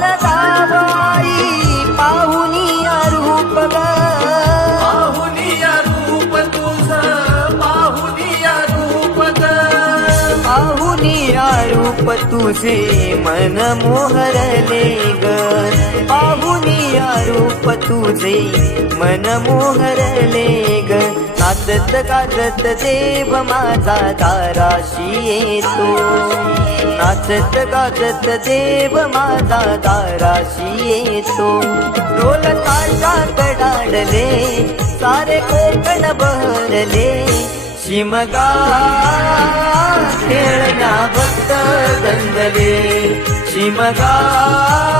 डोल जावाई पाहुनिया रूप ग पाहुनिया रूप तुझं पाहुनिया रूप ग पाहुनिया रूप तुझे मन मोहरले ग पाहुनिया रूप तुझे मन मोहरले ग नाचत गाजत देव माझा दाराशी येतो नाचत गाजत देव माझा दाराशी येतो ढोल ताशात डाडले सारे कोकण बहरले शिमगा खेळण्या भक्त दंगले शिमगा